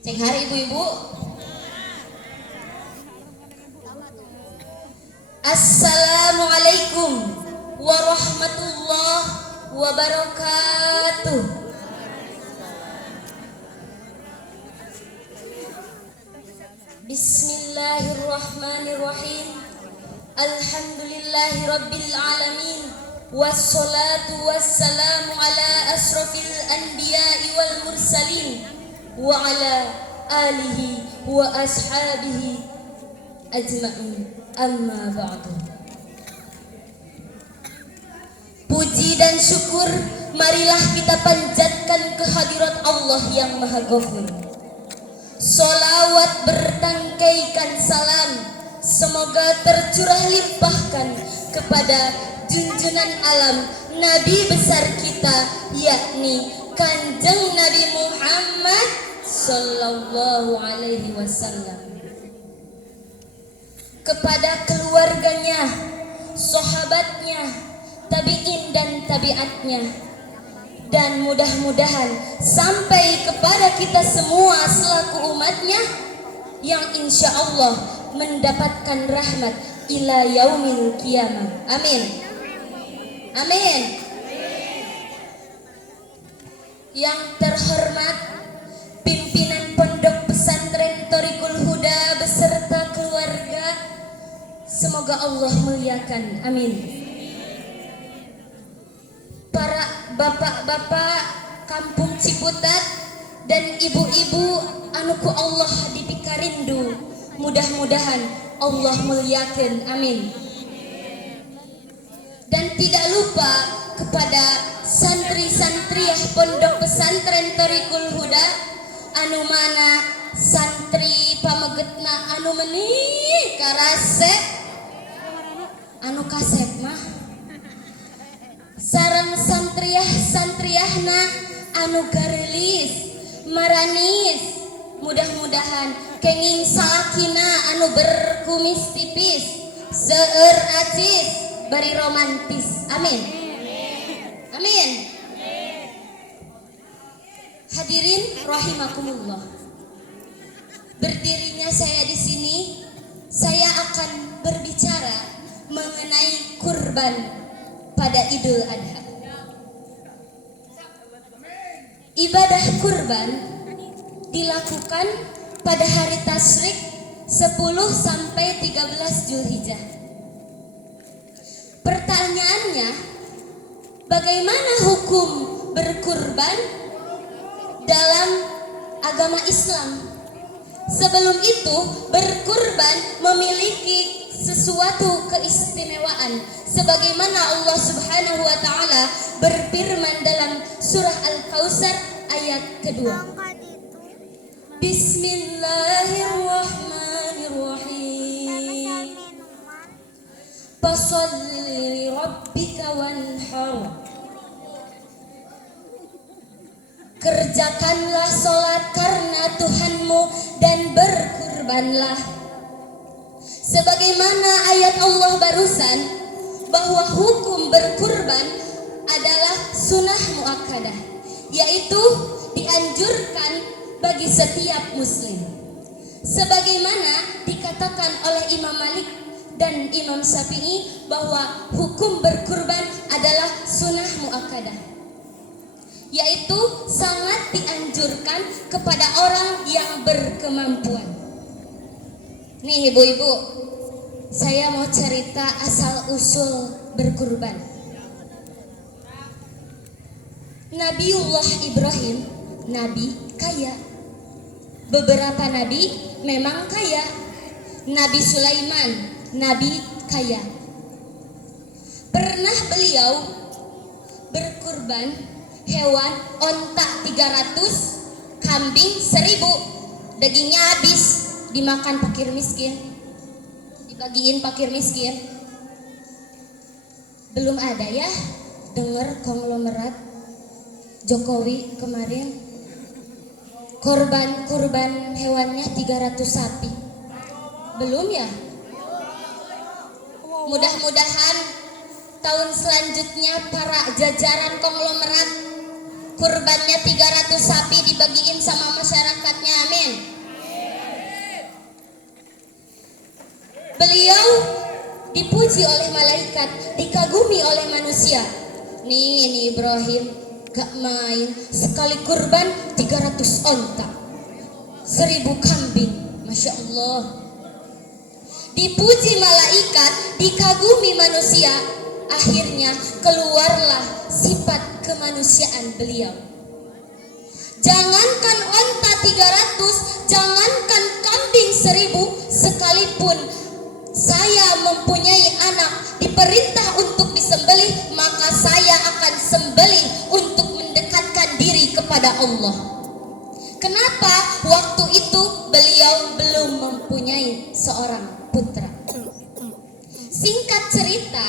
Ceng hari ibu-ibu. Assalamualaikum warahmatullahi wabarakatuh. Bismillahirrahmanirrahim. Alhamdulillahi rabbil alamin. Wassalatu wassalamu ala asrafil anbiya'i wal mursalin wa ala alihi wa ashabihi ajma'in. Amma ba'du. Puji dan syukur marilah kita panjatkan kehadirat Allah yang Maha Ghafur. Salawat bertangkaikan salam semoga tercurah limpahkan kepada junjungan alam Nabi besar kita, yakni Kanjeng Nabi Muhammad sallallahu alaihi wasallam, kepada keluarganya, sahabatnya, tabi'in dan tabi'atnya, dan mudah-mudahan sampai kepada kita semua selaku umatnya yang insya Allah mendapatkan rahmat ila yaumil qiyamah. Amin. Amin. Yang terhormat pimpinan Pondok Pesantren Thoriqul Huda beserta keluarga, semoga Allah muliakan. Amin. Para bapak-bapak kampung Ciputat dan ibu-ibu anuku Allah dipikarindu, mudah-mudahan Allah muliakan. Amin. Dan tidak lupa kepada santri-santriah Pondok Pesantren Thoriqul Huda anu mana santri pamegetna anu menih karase anu kasep mah sareng santriahna anu garelis maranis, mudah-mudahan kenging salakina anu berkumis tipis seueur acis bari romantis. Amin. Amin. Hadirin rahimakumullah. Berdirinya saya di sini, saya akan berbicara mengenai kurban pada Idul Adha. Ibadah kurban dilakukan pada hari tasyrik 10 sampai 13 Zulhijjah. Pertanyaannya, bagaimana hukum berkurban dalam agama Islam? Sebelum itu, berkurban memiliki sesuatu keistimewaan sebagaimana Allah Subhanahu wa taala berfirman dalam surah Al-Kautsar ayat kedua. Bismillahirrahmanirrahim. Fasholli li rabbika wanhar. Kerjakanlah sholat karena Tuhanmu dan berkurbanlah. Sebagaimana ayat Allah barusan bahwa hukum berkurban adalah sunnah muakkadah, yaitu dianjurkan bagi setiap muslim. Sebagaimana dikatakan oleh Imam Malik dan Imam Syafi'i bahwa hukum berkurban adalah sunnah muakkadah, yaitu sangat dianjurkan kepada orang yang berkemampuan. Nih ibu-ibu, saya mau cerita asal usul berkurban. Nabiullah Ibrahim, nabi kaya. Beberapa nabi memang kaya. Nabi Sulaiman, nabi kaya. Pernah beliau berkurban hewan onta 300, kambing 1000, dagingnya habis dimakan fakir miskin, dibagiin fakir miskin. Belum ada ya dengar konglomerat Jokowi kemarin kurban hewannya 300 sapi. Belum ya? Mudah-mudahan tahun selanjutnya para jajaran konglomerat kurbannya 300 sapi dibagiin sama masyarakatnya. Amin. Beliau dipuji oleh malaikat, dikagumi oleh manusia. Nih Ibrahim gak main, sekali kurban 300 onta, 1000 kambing, Masya Allah. Dipuji malaikat, dikagumi manusia. Akhirnya keluarlah sifat kemanusiaan beliau. Jangankan onta 300, jangankan kambing 1000, sekalipun saya mempunyai anak diperintah untuk disembelih, maka saya akan sembelih untuk mendekatkan diri kepada Allah. Kenapa? Waktu itu beliau belum mempunyai seorang putra. Singkat cerita,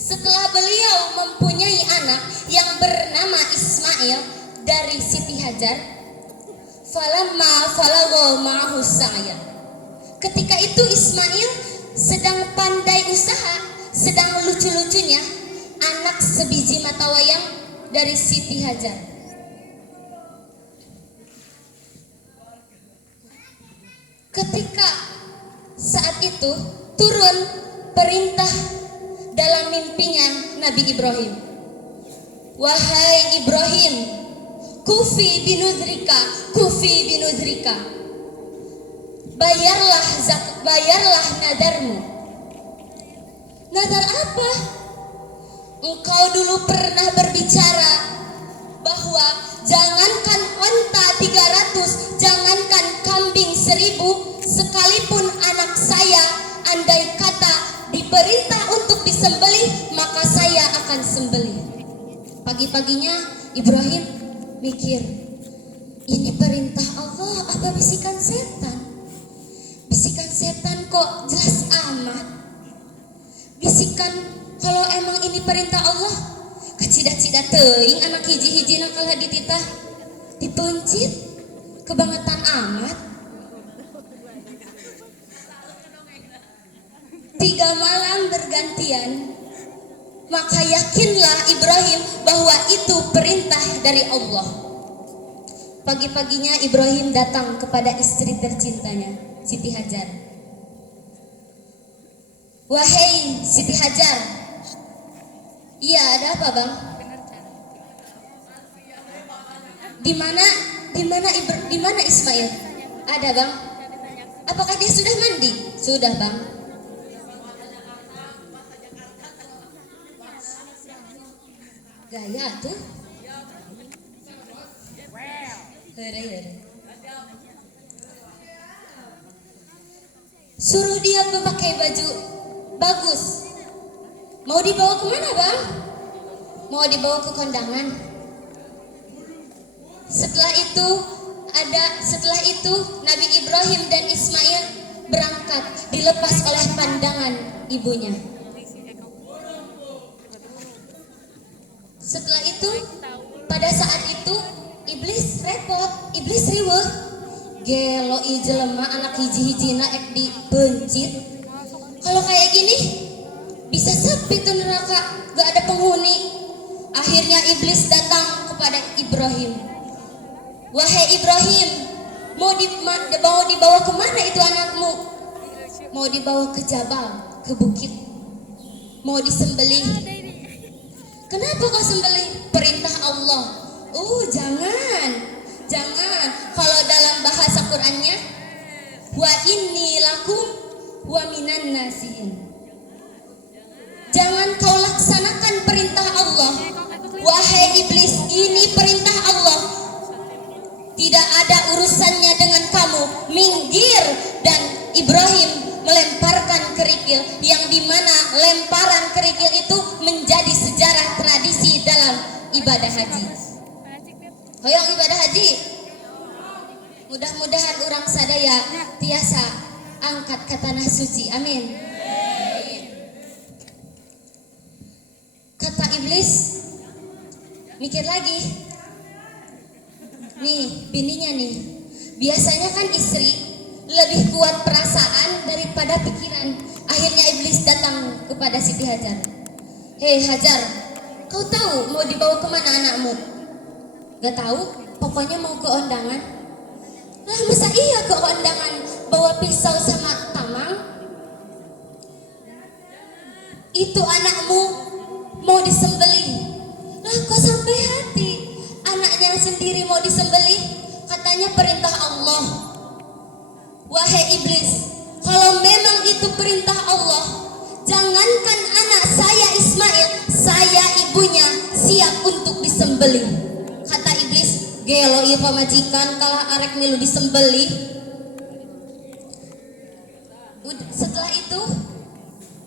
setelah beliau mempunyai anak yang bernama Ismail dari Siti Hajar, falamma falagha ma'ahu sa'ya. Ketika itu Ismail sedang pandai usaha, sedang lucu-lucunya anak sebiji mata wayang dari Siti Hajar. Ketika saat itu turun perintah dalam mimpinya Nabi Ibrahim. Wahai Ibrahim, kufi binudrika. Bayarlah nadarmu. Nadar apa? Engkau dulu pernah berbicara bahwa jangankan onta 300, jangankan kambing 1000, sekalipun anak saya andai kata diperintah untuk disembelih, maka saya akan sembelih. Pagi-paginya Ibrahim mikir, ini perintah Allah apa bisikan setan? Bisikan setan kok jelas amat. Bisikan kalau emang ini perintah Allah, kecida-cida teuing anak hiji-hiji nakalah dititah dipencit, kebangetan amat. 3 malam bergantian, maka yakinlah Ibrahim bahwa itu perintah dari Allah. Pagi-paginya Ibrahim datang kepada istri tercintanya, Siti Hajar. Wahai Siti Hajar. Iya, ada apa bang? Di mana Ismail? Ada bang? Apakah dia sudah mandi? Sudah bang. Gaya tuh. Here. Suruh dia memakai baju bagus. Mau dibawa kemana bang? Mau dibawa ke kondangan. Setelah itu Nabi Ibrahim dan Ismail berangkat, dilepas oleh pandangan ibunya. Setelah itu, pada saat itu iblis repot, iblis riweuh. Gelo ieu jelema anak hiji-hijina ek dibencit. Kalau kayak gini bisa sepi tuh neraka, gak ada penghuni. Akhirnya iblis datang kepada Ibrahim. Wahai Ibrahim, mau dibawa kemana itu anakmu? Mau dibawa ke Jabal, ke bukit. Mau disembelih. Kenapa kau sembelih? Perintah Allah. Jangan. Kalau dalam bahasa Qur'annya, wa inni lakum wa minan nasihin. Jangan kau laksanakan perintah Allah. Wahai iblis, ini perintah Allah. Tidak ada urusannya dengan kamu. Minggir. Dan Ibrahim melemparkan kerikil, yang dimana lemparan kerikil itu menjadi sejarah tradisi dalam ibadah haji. Hoyong ibadah haji. Mudah-mudahan orang sadaya tiasa angkat ke tanah suci. Amin. Kata iblis, mikir lagi. Nih, bininya nih. Biasanya kan istri lebih kuat perasaan daripada pikiran. Akhirnya iblis datang kepada Siti Hajar. Hei Hajar, kau tahu mau dibawa kemana anakmu? Gak tahu, pokoknya mau ke undangan. Lah masa iya ke undangan bawa pisau sama tamang? itu anakmu mau disembelih. Lah kok sampai hati anaknya sendiri mau disembelih? Katanya perintah Allah. Wahai iblis, kalau memang itu perintah Allah, jangankan anak saya Ismail, saya ibunya siap untuk disembelih. Kata iblis, gelo ieu pamajikan kalah arek milu disembelih. Setelah itu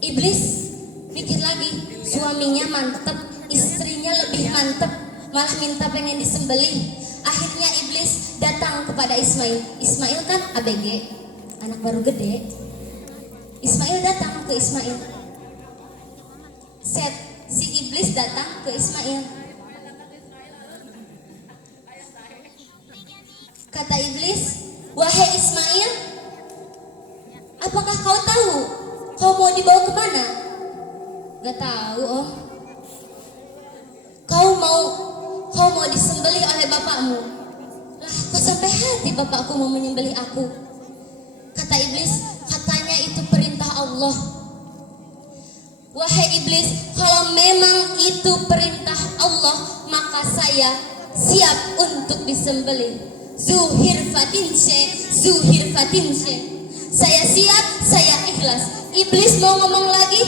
iblis mikir lagi, suaminya mantep, istrinya lebih mantep, malah minta pengen disembelih. Akhirnya iblis datang kepada Ismail. Ismail kan ABG, anak baru gede. Ismail datang ke Ismail. Si iblis datang ke Ismail. Kata iblis, wahai Ismail, apakah kau tahu kau mau dibawa kemana? Gak tahu om. Kau mau disembelih oleh bapakmu. Lah kok sampai hati bapakku mau menyembelih aku? Kata iblis, katanya itu perintah Allah. Wahai iblis, kalau memang itu perintah Allah, maka saya siap untuk disembelih. Zuhir fatinse. Saya siap, saya ikhlas. Iblis mau ngomong lagi.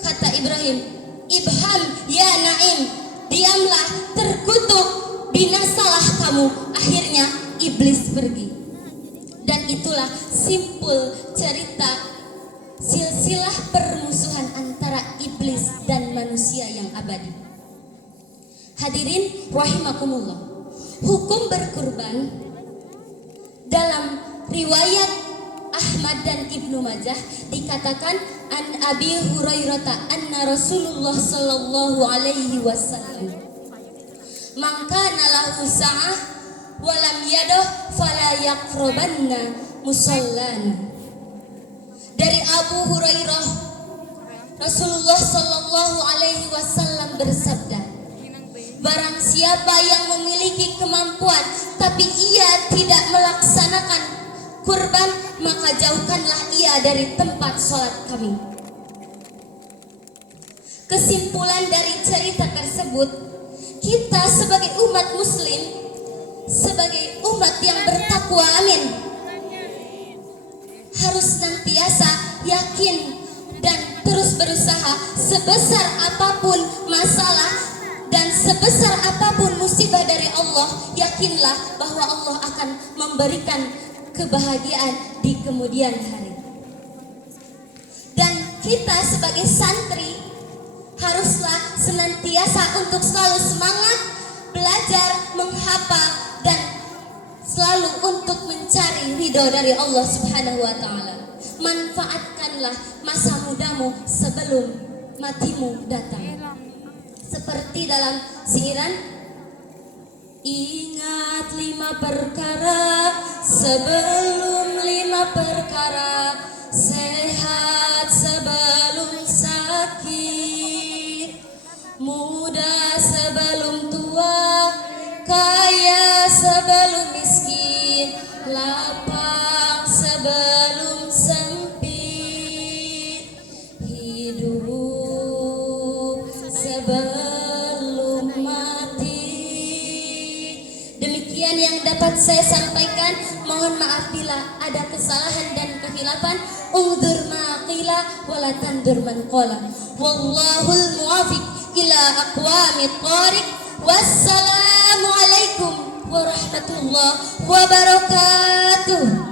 Kata Ibrahim, ibham ya Naim, diamlah, terkutuk, binasalah kamu. Akhirnya iblis pergi. Dan itulah simpul cerita silsilah permusuhan antara iblis dan manusia yang abadi. Hadirin rahimakumullah. Hukum berkurban dalam riwayat Ahmad dan Ibnu Majah dikatakan an Abi Hurairah anna Rasulullah sallallahu alaihi wasallam man kana lahu sa'ah wa lam yadoh fala yaqrabanna musallana. Dari Abu Hurairah, Rasulullah sallallahu alaihi wasallam bersabda, barang siapa yang memiliki kemampuan tapi ia tidak melaksanakan kurban, maka jauhkanlah ia dari tempat sholat kami. Kesimpulan dari cerita tersebut, kita sebagai umat muslim, sebagai umat yang bertakwa, amin, harus senantiasa yakin dan terus berusaha sebesar apapun masalah dan sebesar apapun musibah dari Allah, yakinlah bahwa Allah akan memberikan kebahagiaan di kemudian hari. Dan kita sebagai santri haruslah senantiasa untuk selalu semangat belajar, menghafal, dan selalu untuk mencari ridho dari Allah Subhanahu wa Ta'ala. Manfaatkanlah masa mudamu sebelum matimu datang. Seperti dalam siiran, ingat 5 perkara sebelum 5 perkara, sehat sebelum sakit, muda sebelum tua, kaya sebelum miskin, lapang sebelum sempit, hidup sebelum mati. Demikian yang dapat saya sampaikan. Mohon maaf bila ada kesalahan dan kehilafan. Ungdur ma qila wala tandur man qala. Wallahul muwafiq ila aqwamit thariq. Wassalamualaikum warahmatullahi wabarakatuh.